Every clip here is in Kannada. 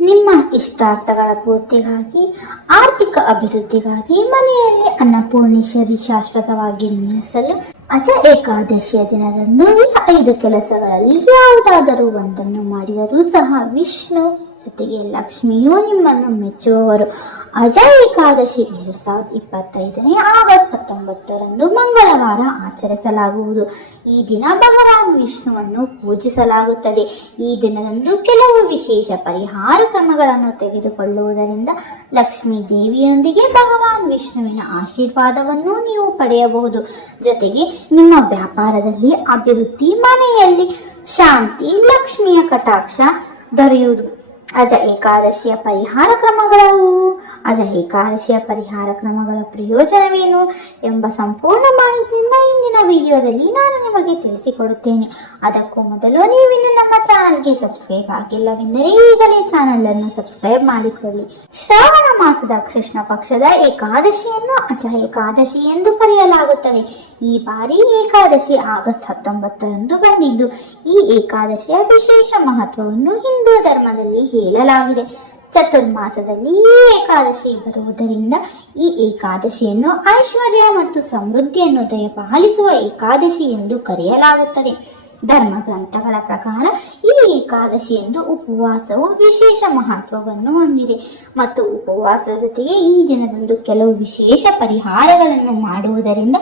ನಿಮ್ಮ ಇಷ್ಟಾರ್ಥಗಳ ಪೂರ್ತಿಗಾಗಿ, ಆರ್ಥಿಕ ಅಭಿವೃದ್ಧಿಗಾಗಿ ಮನೆಯಲ್ಲಿ ಅನ್ನಪೂರ್ಣೇಶ್ವರಿ ಶಾಶ್ವತವಾಗಿ ನೆಲೆಸಲು ಅಜ ಏಕಾದಶಿಯ ದಿನದಂದು ಈ ಐದು ಕೆಲಸಗಳಲ್ಲಿ ಯಾವುದಾದರೂ ಒಂದನ್ನು ಮಾಡಿದರೂ ಸಹ ವಿಷ್ಣು ಜೊತೆಗೆ ಲಕ್ಷ್ಮಿಯು ನಿಮ್ಮನ್ನು ಮೆಚ್ಚುವವರು. ಅಜ ಏಕಾದಶಿ ಎರಡ್ ಸಾವಿರದ ಇಪ್ಪತ್ತೈದನೇ ಆಗಸ್ಟ್ ಹತ್ತೊಂಬತ್ತರಂದು ಮಂಗಳವಾರ ಆಚರಿಸಲಾಗುವುದು. ಈ ದಿನ ಭಗವಾನ್ ವಿಷ್ಣುವನ್ನು ಪೂಜಿಸಲಾಗುತ್ತದೆ. ಈ ದಿನದಂದು ಕೆಲವು ವಿಶೇಷ ಪರಿಹಾರ ಕ್ರಮಗಳನ್ನು ತೆಗೆದುಕೊಳ್ಳುವುದರಿಂದ ಲಕ್ಷ್ಮೀ ದೇವಿಯೊಂದಿಗೆ ಭಗವಾನ್ ವಿಷ್ಣುವಿನ ಆಶೀರ್ವಾದವನ್ನು ನೀವು ಪಡೆಯಬಹುದು. ಜೊತೆಗೆ ನಿಮ್ಮ ವ್ಯಾಪಾರದಲ್ಲಿ ಅಭಿವೃದ್ಧಿ, ಮನೆಯಲ್ಲಿ ಶಾಂತಿ, ಲಕ್ಷ್ಮಿಯ ಕಟಾಕ್ಷ ದೊರೆಯುವುದು. ಅಜ ಏಕಾದಶಿಯ ಪರಿಹಾರ ಕ್ರಮಗಳು, ಅಜ ಏಕಾದಶಿಯ ಪರಿಹಾರ ಕ್ರಮಗಳ ಪ್ರಯೋಜನವೇನು ಎಂಬ ಸಂಪೂರ್ಣ ಮಾಹಿತಿಯನ್ನು ಇಂದಿನ ವಿಡಿಯೋದಲ್ಲಿ ನಾನು ನಿಮಗೆ ತಿಳಿಸಿಕೊಡುತ್ತೇನೆ. ಅದಕ್ಕೂ ಮೊದಲು ನೀವಿನ್ನು ನಮ್ಮ ಚಾನಲ್ಗೆ ಸಬ್ಸ್ಕ್ರೈಬ್ ಆಗಿಲ್ಲವೆಂದರೆ ಈಗಲೇ ಚಾನಲ್ ಅನ್ನು ಸಬ್ಸ್ಕ್ರೈಬ್ ಮಾಡಿಕೊಳ್ಳಿ. ಶ್ರಾವಣ ಮಾಸದ ಕೃಷ್ಣ ಪಕ್ಷದ ಏಕಾದಶಿಯನ್ನು ಅಜ ಏಕಾದಶಿ ಎಂದು ಕರೆಯಲಾಗುತ್ತದೆ. ಈ ಬಾರಿ ಏಕಾದಶಿ ಆಗಸ್ಟ್ ಹತ್ತೊಂಬತ್ತರಂದು ಬಂದಿದ್ದು. ಈ ಏಕಾದಶಿಯ ವಿಶೇಷ ಮಹತ್ವವನ್ನು ಹಿಂದೂ ಧರ್ಮದಲ್ಲಿ ಹೇಳಲಾಗಿದೆ. ಚತುರ್ಮಾಸದಲ್ಲಿ ಏಕಾದಶಿ ಬರುವುದರಿಂದ ಈ ಏಕಾದಶಿಯನ್ನು ಐಶ್ವರ್ಯ ಮತ್ತು ಸಮೃದ್ಧಿಯನ್ನು ದಯಪಾಲಿಸುವ ಏಕಾದಶಿ ಎಂದು ಕರೆಯಲಾಗುತ್ತದೆ. ಧರ್ಮ ಗ್ರಂಥಗಳ ಪ್ರಕಾರ ಈ ಏಕಾದಶಿ ಎಂದು ಉಪವಾಸವು ವಿಶೇಷ ಮಹತ್ವವನ್ನು ಹೊಂದಿದೆ. ಮತ್ತು ಉಪವಾಸ ಜೊತೆಗೆ ಈ ದಿನದಂದು ಕೆಲವು ವಿಶೇಷ ಪರಿಹಾರಗಳನ್ನು ಮಾಡುವುದರಿಂದ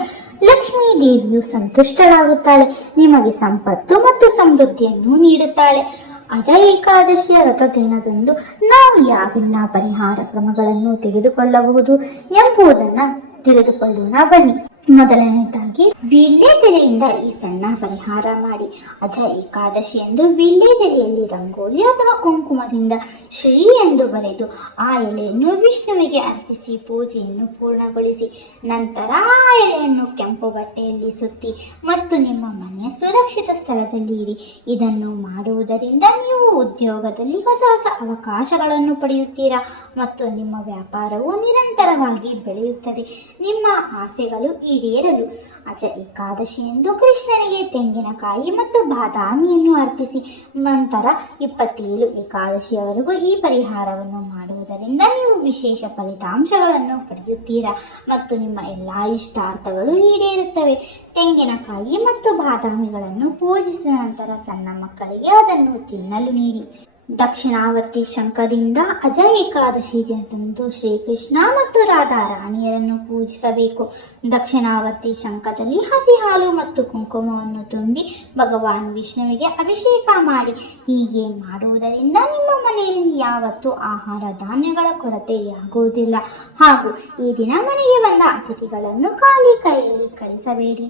ಲಕ್ಷ್ಮೀ ದೇವಿಯು ಸಂತುಷ್ಟಳಾಗುತ್ತಾಳೆ. ನಿಮಗೆ ಸಂಪತ್ತು ಮತ್ತು ಸಮೃದ್ಧಿಯನ್ನು ನೀಡುತ್ತಾಳೆ. ಅಜ ಏಕಾದಶಿಯ ವ್ರತ ದಿನದಂದು ನಾವು ಯಾವೆಲ್ಲ ಪರಿಹಾರ ಕ್ರಮಗಳನ್ನು ತೆಗೆದುಕೊಳ್ಳಬಹುದು ಎಂಬುದನ್ನು ತಿಳಿದುಕೊಳ್ಳೋಣ ಬನ್ನಿ. ಮೊದಲನೇದಾಗಿ ವೀಳ್ಯದೆಲೆಯಿಂದ ಈ ಸಣ್ಣ ಪರಿಹಾರ ಮಾಡಿ. ಅಜ ಏಕಾದಶಿ ಎಂದು ವೀಳ್ಯದೆಲೆಯಲ್ಲಿ ರಂಗೋಲಿ ಅಥವಾ ಕುಂಕುಮದಿಂದ ಶ್ರೀ ಎಂದು ಬರೆದು, ಆ ಎಲೆಯನ್ನು ವಿಷ್ಣುವಿಗೆ ಅರ್ಪಿಸಿ, ಪೂಜೆಯನ್ನು ಪೂರ್ಣಗೊಳಿಸಿ, ನಂತರ ಆ ಎಲೆಯನ್ನು ಕೆಂಪು ಬಟ್ಟೆಯಲ್ಲಿ ಸುತ್ತಿ ಮತ್ತು ನಿಮ್ಮ ಮನೆಯ ಸುರಕ್ಷಿತ ಸ್ಥಳದಲ್ಲಿ ಇಡಿ. ಇದನ್ನು ಮಾಡುವುದರಿಂದ ನೀವು ಉದ್ಯೋಗದಲ್ಲಿ ಹೊಸ ಹೊಸ ಅವಕಾಶಗಳನ್ನು ಪಡೆಯುತ್ತೀರಾ ಮತ್ತು ನಿಮ್ಮ ವ್ಯಾಪಾರವು ನಿರಂತರವಾಗಿ ಬೆಳೆಯುತ್ತದೆ. ನಿಮ್ಮ ಆಸೆಗಳು ಈಡೇರಲು. ಅಜ ಏಕಾದಶಿ ಎಂದು ಕೃಷ್ಣನಿಗೆ ತೆಂಗಿನಕಾಯಿ ಮತ್ತು ಬಾದಾಮಿಯನ್ನು ಅರ್ಪಿಸಿ. ನಂತರ ಇಪ್ಪತ್ತೇಳು ಏಕಾದಶಿಯವರೆಗೂ ಈ ಪರಿಹಾರವನ್ನು ಮಾಡುವುದರಿಂದ ನೀವು ವಿಶೇಷ ಫಲಿತಾಂಶಗಳನ್ನು ಪಡೆಯುತ್ತೀರಾ ಮತ್ತು ನಿಮ್ಮ ಎಲ್ಲ ಇಷ್ಟಾರ್ಥಗಳು ಈಡೇರುತ್ತವೆ. ತೆಂಗಿನಕಾಯಿ ಮತ್ತು ಬಾದಾಮಿಗಳನ್ನು ಪೂಜಿಸಿದ ನಂತರ ಸಣ್ಣ ಮಕ್ಕಳಿಗೆ ಅದನ್ನು ತಿನ್ನಲು ನೀಡಿ. ದಕ್ಷಿಣಾವರ್ತಿ ಶಂಖದಿಂದ ಅಜ ಏಕಾದಶಿ ದಿನದಂದು ಶ್ರೀಕೃಷ್ಣ ಮತ್ತು ರಾಧಾ ರಾಣಿಯರನ್ನು ಪೂಜಿಸಬೇಕು. ದಕ್ಷಿಣಾವರ್ತಿ ಶಂಖದಲ್ಲಿ ಹಸಿ ಹಾಲು ಮತ್ತು ಕುಂಕುಮವನ್ನು ತುಂಬಿ ಭಗವಾನ್ ವಿಷ್ಣುವಿಗೆ ಅಭಿಷೇಕ ಮಾಡಿ. ಹೀಗೆ ಮಾಡುವುದರಿಂದ ನಿಮ್ಮ ಮನೆಯಲ್ಲಿ ಯಾವತ್ತೂ ಆಹಾರ ಧಾನ್ಯಗಳ ಕೊರತೆಯಾಗುವುದಿಲ್ಲ. ಹಾಗೂ ಈ ದಿನ ಮನೆಗೆ ಬಂದ ಅತಿಥಿಗಳನ್ನು ಖಾಲಿ ಕೈಯಲ್ಲಿ ಕಳಿಸಬೇಡಿ.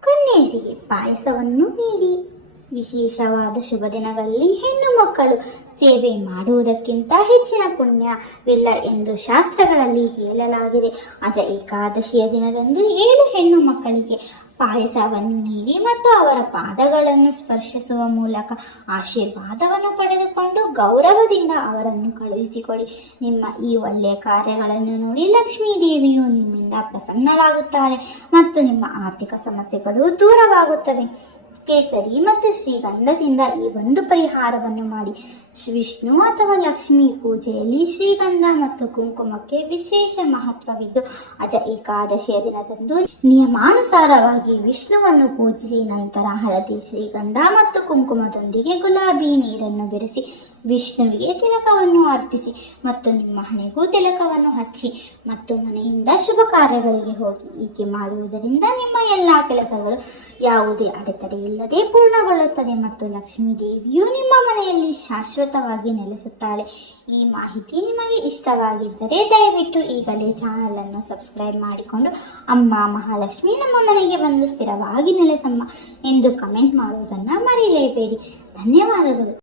ಕನ್ಯೆಯರಿಗೆ ಪಾಯಸವನ್ನು ನೀಡಿ. ವಿಶೇಷವಾದ ಶುಭ ದಿನಗಳಲ್ಲಿ ಹೆಣ್ಣು ಮಕ್ಕಳು ಸೇವೆ ಮಾಡುವುದಕ್ಕಿಂತ ಹೆಚ್ಚಿನ ಪುಣ್ಯವಿಲ್ಲ ಎಂದು ಶಾಸ್ತ್ರಗಳಲ್ಲಿ ಹೇಳಲಾಗಿದೆ. ಅಜ ಏಕಾದಶಿಯ ದಿನದಂದು ಏಳು ಹೆಣ್ಣು ಮಕ್ಕಳಿಗೆ ಪಾಯಸವನ್ನು ನೀಡಿ ಮತ್ತು ಅವರ ಪಾದಗಳನ್ನು ಸ್ಪರ್ಶಿಸುವ ಮೂಲಕ ಆಶೀರ್ವಾದವನ್ನು ಪಡೆದುಕೊಂಡು ಗೌರವದಿಂದ ಅವರನ್ನು ಕಳುಹಿಸಿಕೊಡಿ. ನಿಮ್ಮ ಈ ಒಳ್ಳೆಯ ಕಾರ್ಯಗಳನ್ನು ನೋಡಿ ಲಕ್ಷ್ಮೀ ದೇವಿಯು ನಿಮ್ಮಿಂದ ಪ್ರಸನ್ನರಾಗುತ್ತಾರೆ ಮತ್ತು ನಿಮ್ಮ ಆರ್ಥಿಕ ಸಮಸ್ಯೆಗಳು ದೂರವಾಗುತ್ತವೆ. ಕೇಸರಿ ಮತ್ತು ಶ್ರೀಗಂಧದಿಂದ ಈ ಒಂದು ಪರಿಹಾರವನ್ನು ಮಾಡಿ. ವಿಷ್ಣು ಅಥವಾ ಲಕ್ಷ್ಮಿ ಪೂಜೆಯಲ್ಲಿ ಶ್ರೀಗಂಧ ಮತ್ತು ಕುಂಕುಮಕ್ಕೆ ವಿಶೇಷ ಮಹತ್ವವಿದ್ದು, ಅಜ ಏಕಾದಶಿಯ ದಿನದಂದು ನಿಯಮಾನುಸಾರವಾಗಿ ವಿಷ್ಣುವನ್ನು ಪೂಜಿಸಿ ನಂತರ ಹಳದಿ ಶ್ರೀಗಂಧ ಮತ್ತು ಕುಂಕುಮದೊಂದಿಗೆ ಗುಲಾಬಿ ನೀರನ್ನು ಬೆರೆಸಿ ವಿಷ್ಣುವಿಗೆ ತಿಲಕವನ್ನು ಅರ್ಪಿಸಿ ಮತ್ತು ನಿಮ್ಮ ಮನೆಗೂ ತಿಲಕವನ್ನು ಹಚ್ಚಿ ಮತ್ತು ಮನೆಯಿಂದ ಶುಭ ಕಾರ್ಯಗಳಿಗೆ ಹೋಗಿ ಈಕೆ ಮಾಡುವುದರಿಂದ ನಿಮ್ಮ ಎಲ್ಲ ಕೆಲಸಗಳು ಯಾವುದೇ ಅಡೆತಡೆ ಇಲ್ಲದೆ ಪೂರ್ಣಗೊಳ್ಳುತ್ತದೆ ಮತ್ತು ಲಕ್ಷ್ಮೀ ದೇವಿಯು ನಿಮ್ಮ ಮನೆಯಲ್ಲಿ ಶಾಶ್ವತವಾಗಿ ನೆಲೆಸುತ್ತಾಳೆ. ಈ ಮಾಹಿತಿ ನಿಮಗೆ ಇಷ್ಟವಾಗಿದ್ದರೆ ದಯವಿಟ್ಟು ಈಗಲೇ ಚಾನಲ್ ಅನ್ನು ಸಬ್ಸ್ಕ್ರೈಬ್ ಮಾಡಿಕೊಂಡು ಅಮ್ಮ ಮಹಾಲಕ್ಷ್ಮಿ ನಮ್ಮ ಮನೆಗೆ ಬಂದು ಸ್ಥಿರವಾಗಿ ನೆಲೆಸಮ್ಮ ಎಂದು ಕಮೆಂಟ್ ಮಾಡುವುದನ್ನು ಮರೆಯಲೇಬೇಡಿ ಧನ್ಯವಾದಗಳು.